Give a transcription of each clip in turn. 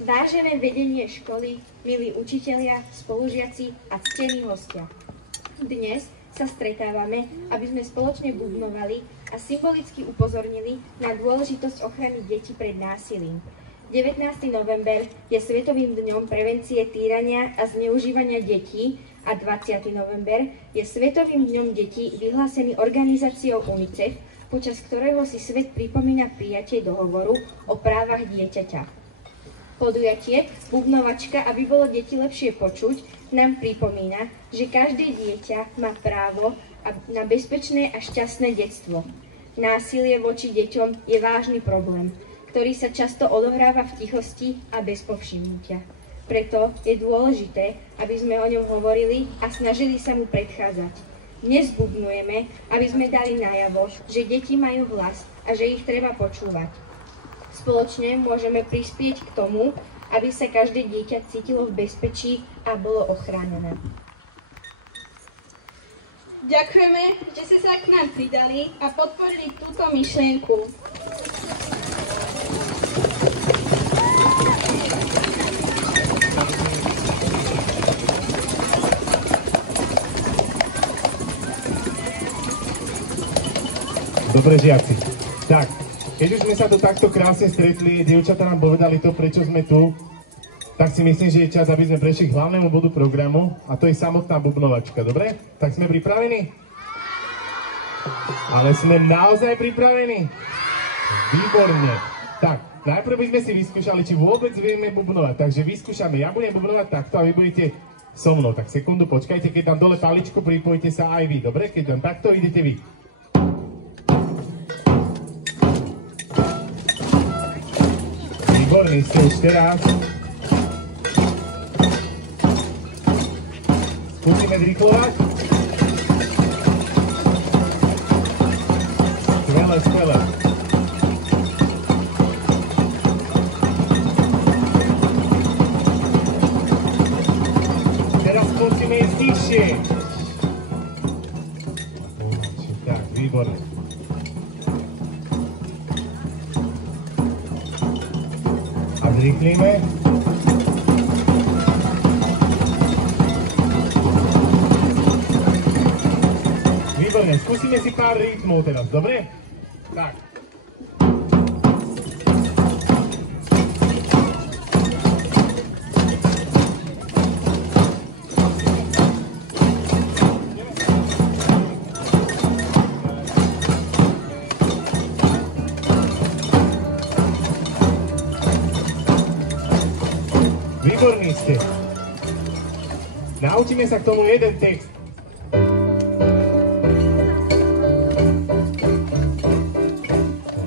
Vážené vedenie školy, milí učitelia, spolužiaci a ctení hostia. Dnes sa stretávame, aby sme spoločne bubnovali a symbolicky upozornili na dôležitosť ochrany detí pred násilím. 19. november je Svetovým dňom prevencie týrania a zneužívania detí a 20. november je Svetovým dňom detí vyhlásený organizáciou UNICEF, počas ktorého si svet pripomína prijatie dohovoru o právach dieťaťa. Podujatie Bubnovačka, aby bolo deti lepšie počuť, nám pripomína, že každé dieťa má právo na bezpečné a šťastné detstvo. Násilie voči deťom je vážny problém, ktorý sa často odohráva v tichosti a bez povšimnutia. Preto je dôležité, aby sme o ňom hovorili a snažili sa mu predchádzať. Dnes bubnujeme, aby sme dali najavo, že deti majú hlas a že ich treba počúvať. Spoločne môžeme prispieť k tomu, aby sa každé dieťa cítilo v bezpečí a bolo ochránené. Ďakujeme, že ste sa k nám pridali a podporili túto myšlienku. Dobre, žiaci. Tak, keď už sme sa tu takto krásne stretli, dievčatá nám povedali to, prečo sme tu, tak si myslím, že je čas, aby sme prešli k hlavnému bodu programu, a to je samotná bubnovačka, dobre? Tak sme pripravení? Ale sme naozaj pripravení? Výborne. Tak, najprv by sme si vyskúšali, či vôbec vieme bubnovať, takže vyskúšame. Ja budem bubnovať takto a vy budete so mnou. Tak sekundu, počkajte, keď tam dole paličku, pripojte sa aj vy, dobre? Keď tam takto idete vy. Výborný ste už teraz. Skúsime zrýchlovať. Skvelé, skvelé. Teraz skúsime ísť tichšie. Tak, výborné. Zrýchlíme. Výborne, skúsime si pár rytmov teraz, dobre? Tak. Výborní ste. Naučíme sa k tomu jeden text.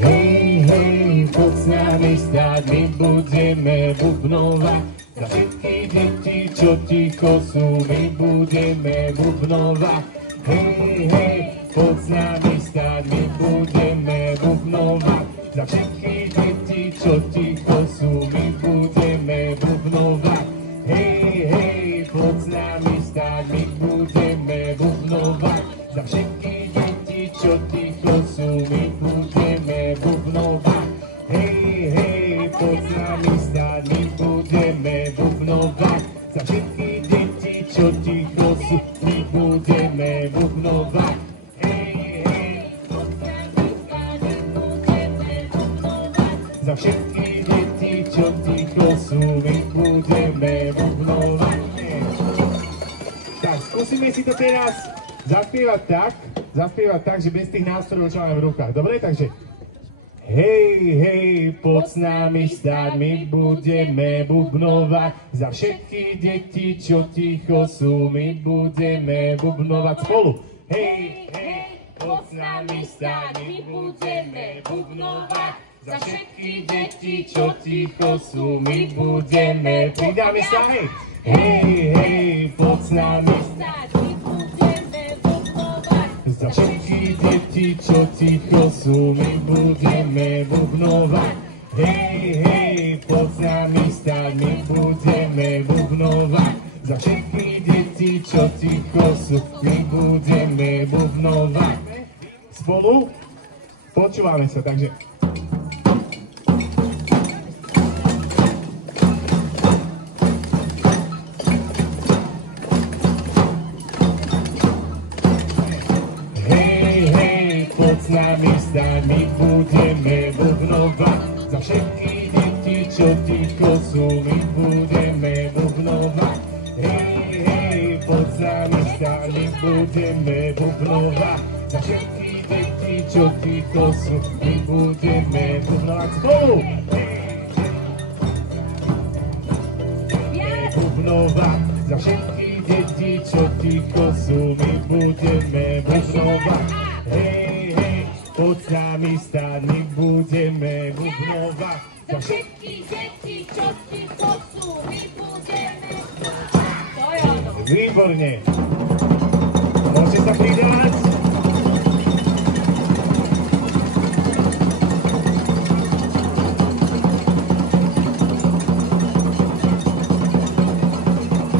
Hej, hej, poď s nami stáť, my budeme bubnovať. Za všetky deti, čo ticho sú, my budeme bubnovať. Hej, hej, poď s nami stáť, my budeme bubnovať. Za všetky deti, čo ticho sú, my budeme bubnovať. Hej, hej, poď s nami stáť, my budeme bubnovať. Za všetky deti, čo ticho sú, my budeme bubnovať. Hej, hej, poď s nami stáť, my budeme bubnovať. Za všetky deti, čo ticho sú, my budeme bubnovať. Za všetky deti, čo ticho sú, my budeme bubnovať. Tak, skúsime si to teraz zaspievať tak, že bez tých nástrojov, čo máme v rukách. Dobre, takže hej, hej, poď s nami stáť, my budeme bubnovať. Za všetky deti, čo ticho sú, my budeme bubnovať spolu. Hej, hej, poď s nami stáť, my budeme bubnovať. Za všetky deti, čo ticho sú, my budeme, pridáme sa, hej. Hej, hej, poď s nami stáť, my budeme bubnovať. Za všetky deti, čo ticho sú, my budeme bubnovať. Hej, hej, poď s nami stáť, my budeme bubnovať. Za všetky deti, čo ticho sú, my budeme bubnovať. Spolu počúvame sa, takže deti, čo ticho sú, my budeme bubnovať. Hej, hej, poď s nami stáni, budeme bubnovať. Za všetky deti, čo ticho sú, my budeme bubnovať spolu. Bubnovať. Za všetky deti, čo ticho sú, my budeme bubnovať. Hej, hej, poď s nami stáť, my budeme bubnovať. Za všetky deti, čo ticho sú, my budeme bubnovať. Výborne. Môžete sa pridať.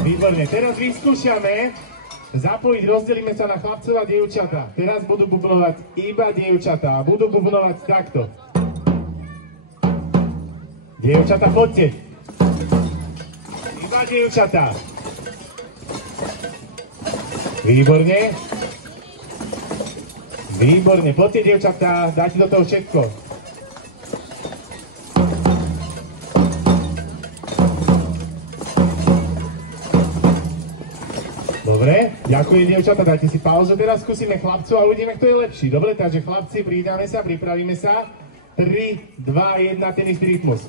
Výborne, teraz vyskúšame zapojiť, rozdelíme sa na chlapcov a dievčatá. Teraz budú bubnovať iba dievčatá a budú bubnovať takto. Dievčatá, poďte. Iba dievčatá. Výborne. Výborne, poďte dievčatá, dajte do toho všetko. Dobre, ďakujem dievčatá, dajte si pauzu, teraz skúsime chlapcov a uvidíme, kto je lepší. Dobre, takže chlapci, pridáme sa, pripravíme sa. 3, 2, 1, ten istý rytmus.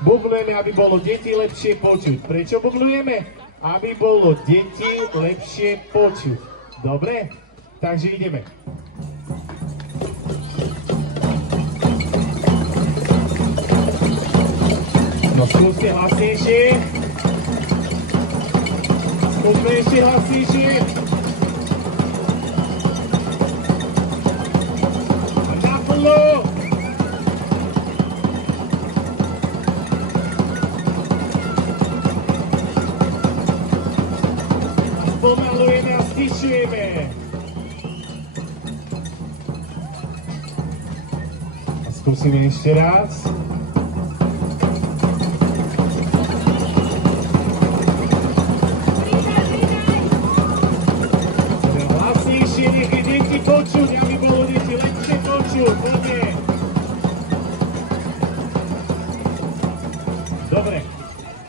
Bubnujeme, aby bolo deti lepšie počuť. Prečo bubnujeme? Aby bolo deti lepšie počuť. Dobre? Takže ideme. No skúste hlasnejšie. Skúsme ešte hlasnejšie. A naplno. Spomalujeme a stišujeme. A skúsime ešte raz. Dobre,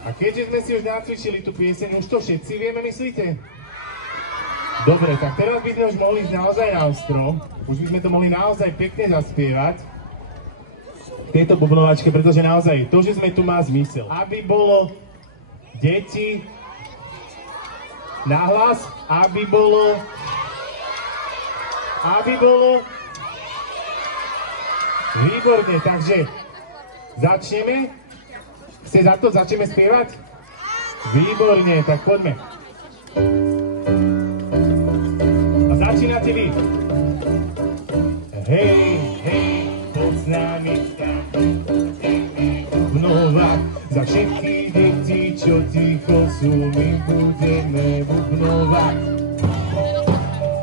a keďže sme si už nacvičili tú pieseň, už to všetci vieme, myslíte? Dobre, tak teraz by sme už mohli ísť naozaj na ostro, už by sme to mohli naozaj pekne zaspievať, tieto bubnovačky, pretože naozaj to, že sme tu, má zmysel. Aby bolo deti nahlas, aby bolo výborne, takže začneme. Ste za to? Začneme spievať? Výborne, tak poďme. A začínate vy. Hej, hej, poď s nami bubnovať. Za všetky deti, čo ticho sú, my budeme bubnovať.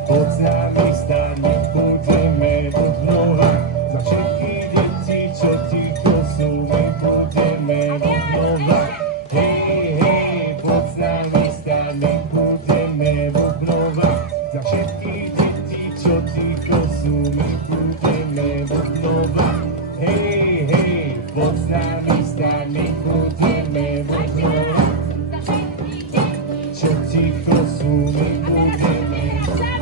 Poď s nami stáť, my budeme bubnovať. Za všetky deti, čo ticho sú, my budeme bubnovať. Hej, hej, poď s nami stáť, my budeme bubnovať. Za všetky deti, čo ticho sú, my budeme bubnovať. Hej, hej, poď s nami stáť, my budeme bubnovať. Za všetky deti, čo ticho sú, my budeme bubnovať.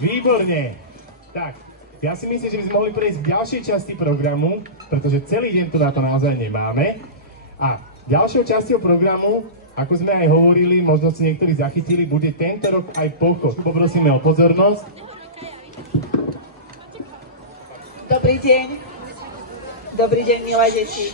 Výborne. Tak, ja si myslím, že by sme mohli prejsť k ďalšej časti programu, pretože celý deň tu na to naozaj nemáme. A ďalšou časťou programu, ako sme aj hovorili, možno si niektorí zachytili, bude tento rok aj pochod. Poprosíme o pozornosť. Dobrý deň, milé deti,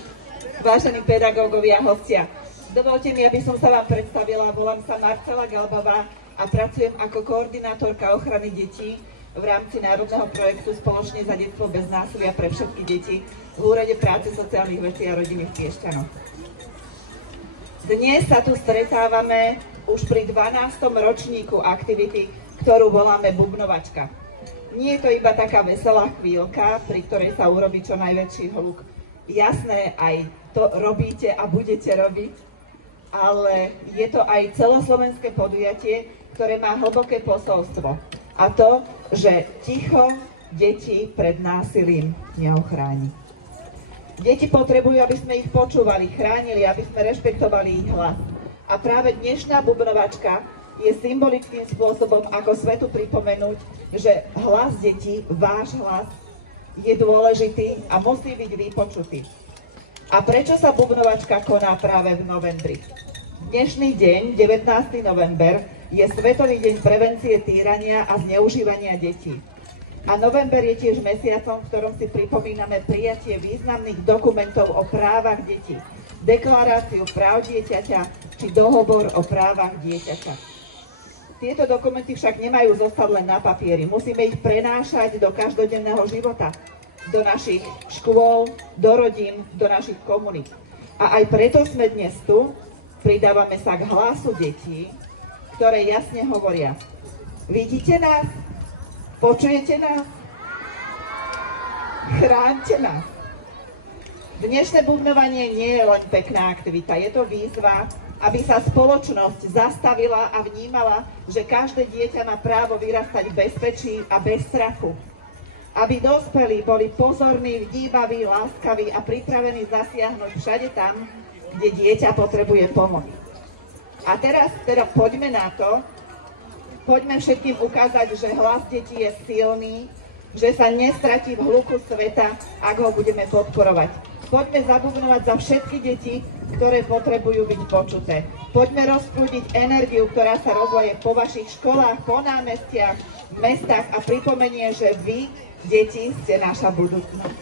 vážení pedagógovia a hostia. Dovolte mi, aby som sa vám predstavila, volám sa Marcela Galbová a pracujem ako koordinátorka ochrany detí v rámci národného projektu Spoločne za detstvo bez násilia pre všetky deti v Úrade práce, sociálnych vecí a rodiny v Piešťanoch. Dnes sa tu stretávame už pri 12. ročníku aktivity, ktorú voláme Bubnovačka. Nie je to iba taká veselá chvíľka, pri ktorej sa urobí čo najväčší hluk. Jasné, aj to robíte a budete robiť, ale je to aj celoslovenské podujatie, ktoré má hlboké posolstvo. A to, že ticho deti pred násilím neochráni. Deti potrebujú, aby sme ich počúvali, chránili, aby sme rešpektovali ich hlas. A práve dnešná bubnovačka je symbolickým spôsobom, ako svetu pripomenúť, že hlas detí, váš hlas, je dôležitý a musí byť vypočutý. A prečo sa bubnovačka koná práve v novembri? Dnešný deň, 19. november, je Svetový deň prevencie týrania a zneužívania detí. A november je tiež mesiacom, v ktorom si pripomíname prijatie významných dokumentov o právach detí, deklaráciu práv dieťaťa či dohovor o právach dieťaťa. Tieto dokumenty však nemajú zostať len na papieri. Musíme ich prenášať do každodenného života, do našich škôl, do rodín, do našich komunít. A aj preto sme dnes tu, pridávame sa k hlasu detí, ktoré jasne hovoria: vidíte nás? Počujete nás? Chráňte nás. Dnešné bubnovanie nie je len pekná aktivita, je to výzva, aby sa spoločnosť zastavila a vnímala, že každé dieťa má právo vyrastať v bezpečí a bez strachu. Aby dospelí boli pozorní, vnímaví, láskaví a pripravení zasiahnuť všade tam, kde dieťa potrebuje pomoc. A teraz poďme na to, poďme všetkým ukázať, že hlas detí je silný, že sa nestratí v hluku sveta, ak ho budeme podporovať. Poďme zabubnovať za všetky deti, ktoré potrebujú byť počuté. Poďme rozprúdiť energiu, ktorá sa rozleje po vašich školách, po námestiach, mestách a pripomenie, že vy, deti, ste naša budúcnosť.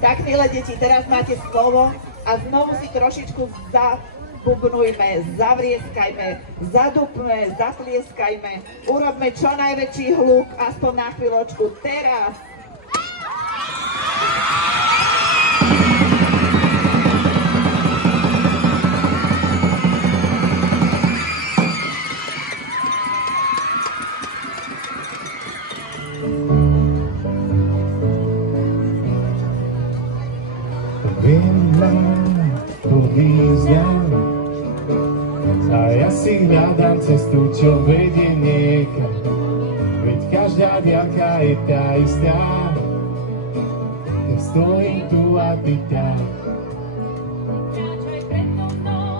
Tak, milé deti, teraz máte slovo a znovu si trošičku zabubnujme, zavrieskajme, zadupme, zatlieskajme, urobme čo najväčší hluk, aspoň na chvíľočku, teraz. A ja si hľadám cestu, čo vedie niekam, veď každá diaľka je tá istá. Ja stojím tu a ty tam. Nekráčaj predo mnou,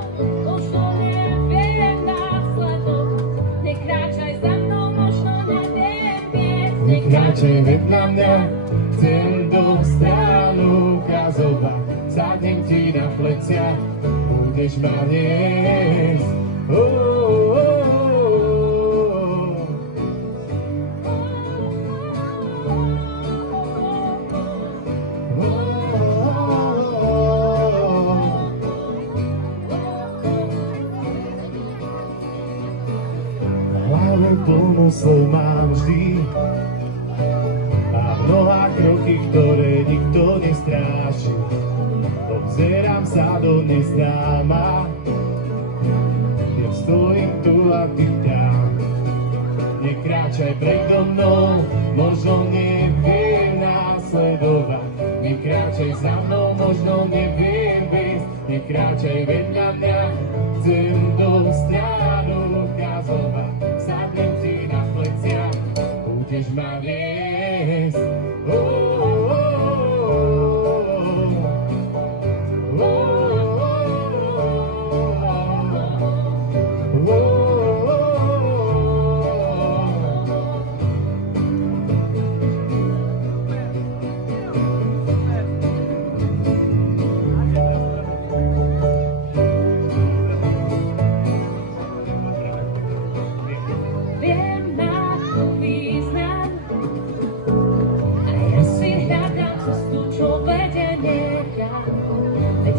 možno neviem následovať. Nekráčaj za mnou, možno neviem viesť. Nekráčaj vedľa mňa, chcem do stranu ukazovať. Sadnem ti na plecia, budeš ma niesť. Hlavu plnú slov mám vždy a v nohách kroky, ktoré nikto nestráši. Obzerám sa do neznáma, ja stojím tu a ty tam. Nekráčaj predo mnou, možno neviem následovať. Nekráčaj za mnou, možno neviem viesť. Nekráčaj vedľa mňa, chcem do stranu ukazovať. Sadnem ti na plecia, budeš ma viesť.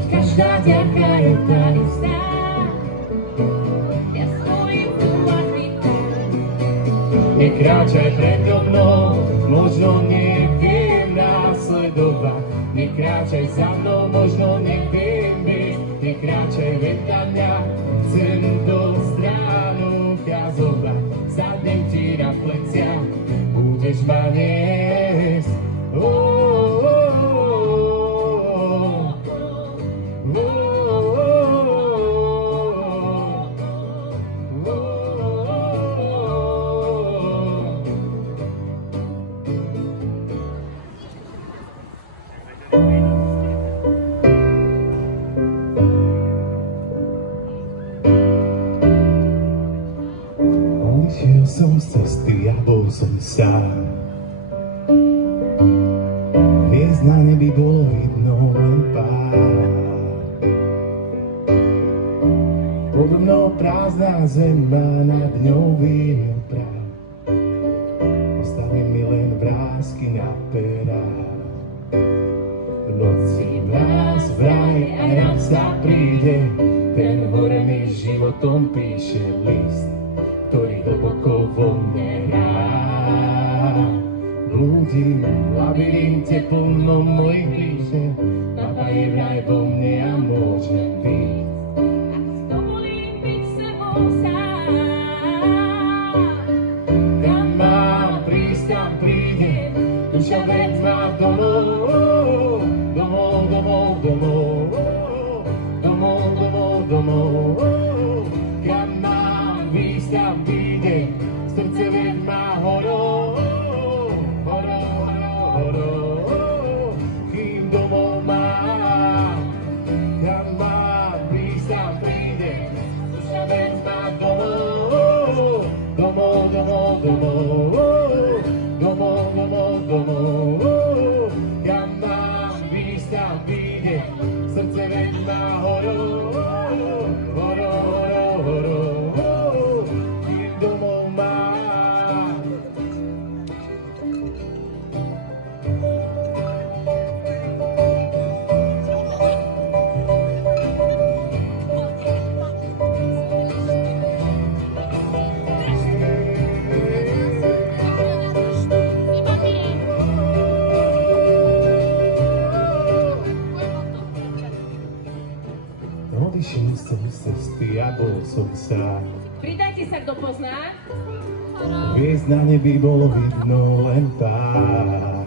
Každá diaľka je tá istá. Ja stojím tu a ty tam. Nekráčaj predo mnou, možno neviem následovať. Nekráčaj za mnou, možno neviem byť. Nekráčaj vedľa mňa, chcem do stranu ukazovať. Sadnem ti na plecia, budeš budeš ma niesť. Odišiel som z cesty a bol som sám. Hviezd na nebi bolo vidno len pár. Podo mnou prázdna zem a nad ňou vínil prach. Ostali mi len vrásky na perách. V noci nás vraj a jak sa príde, ten horený životom píše list, ktorý hlboko vo mne hrá. Blúdim v labyrinte plnom mojich klíše, Papa je vraj vo mne a môžem byť. Dovolím byť sebou sám. Kam mám prísť, tam príde, duša veď má domov, domov, domov, domov, domov, domov, domov. Kam mám výjsť, tam príde, srdce veď má horou, horou, horou, kým domov mám. Kam mám výjsť, tam príde, duša veď má domov, domov, domov, domov, domov, domov, domov. Kam mám výjsť, tam príde, srdce veď má horou, horou, horou, horou, kým domov mám. Odišiel som z cesty a bol som sám. Pridajte sa, kto pozná. Hviezd na nebi bolo vidno len pár.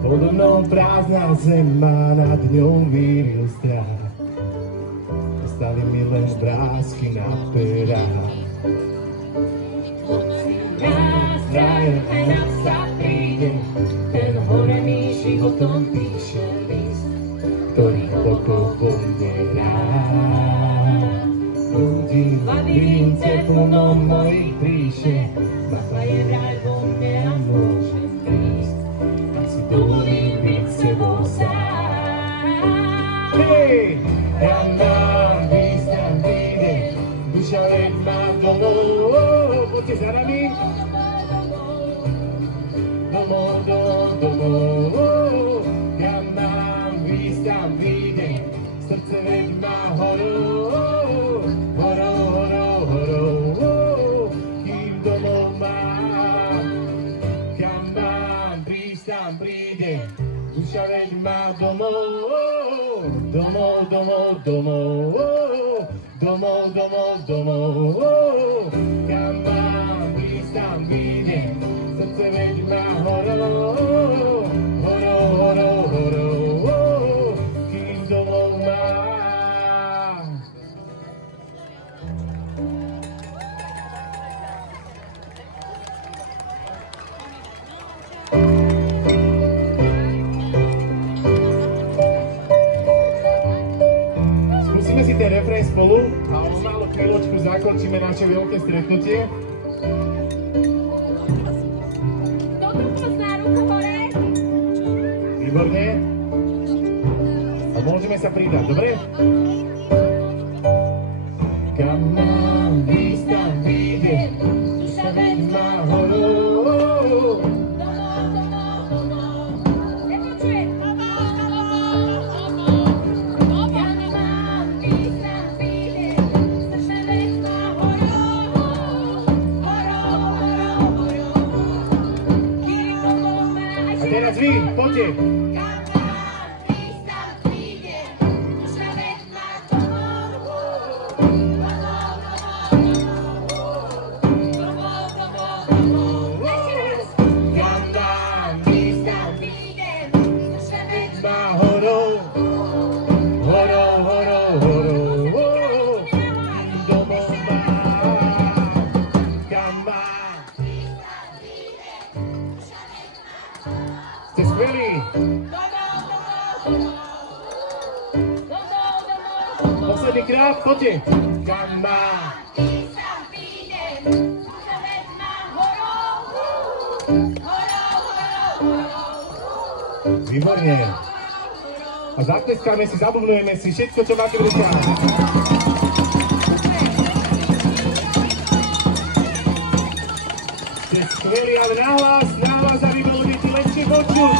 Podo mnou prázdna zem a nad ňou víril strach. Ostali mi len vrásky na perách. Raz, vraj, a nám sa príde, ten horený životom píše list, ktorý hlboko vo mne hrá. Ľudí v labyrinte plnom mojich píše, Papa je vraj vo mne a môžem prísť. A si dovolím byť sebou sám. Hej! Ja mám výjsť, tam príde, duša veď má domov. Poďte za nami. Domov, domov, domov. Ja mám výjsť, tam príde, srdce veď má horou, horou, horou, horou, kým domov mám. Kam mám prísť, tam príde, duša veď má domov, domov, domov, domov, domov, domov, domov. Kam mám prísť, tam príde, srdce veď má horou, horou, horou, horou, kým domov mám. Skúsime si ten refrén spolu a o malú chvíľočku zakončíme naše veľké stretnutie. Kto to pozná, ruku hore? Výborne. A môžeme sa pridať, dobre? Kam mám výjsť, tam vyjde, duša veď má horou. Nepočuje. Kam mám ísť, tam vyjde, srdce veď má horou, horou, horou, horou, kým domov má. A teraz vy, poďte. krát, poďte. Kam má. Výborne. A zatleskáme si, zabubnujeme si všetko, čo máte v rukách. Ste skvelí, ale nahlas, aby bolo deti lepšie počuť.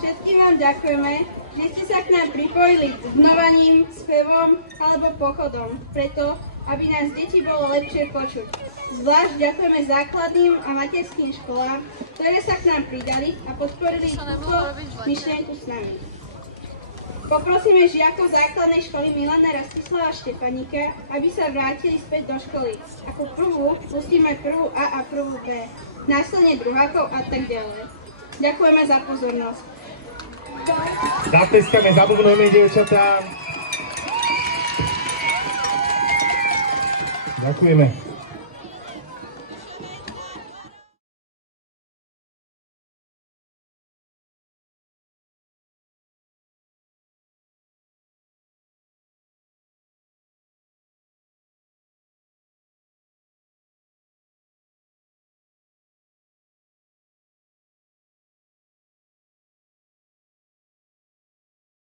Všetkým vám ďakujeme, že ste sa k nám pripojili bubnovaním, spevom alebo pochodom, preto aby nás deti bolo lepšie počuť. Zvlášť ďakujeme základným a materským školám, ktoré sa k nám pridali a podporili túto myšlienku s nami. Poprosíme žiakov základnej školy Milana Rastislava Štefanika, aby sa vrátili späť do školy. Ako prvú pustíme prvú A a prvú B, následne druhákov a tak ďalej. Ďakujeme za pozornosť. Zatleskáme, zabubnujeme, dievčatá. Ďakujeme.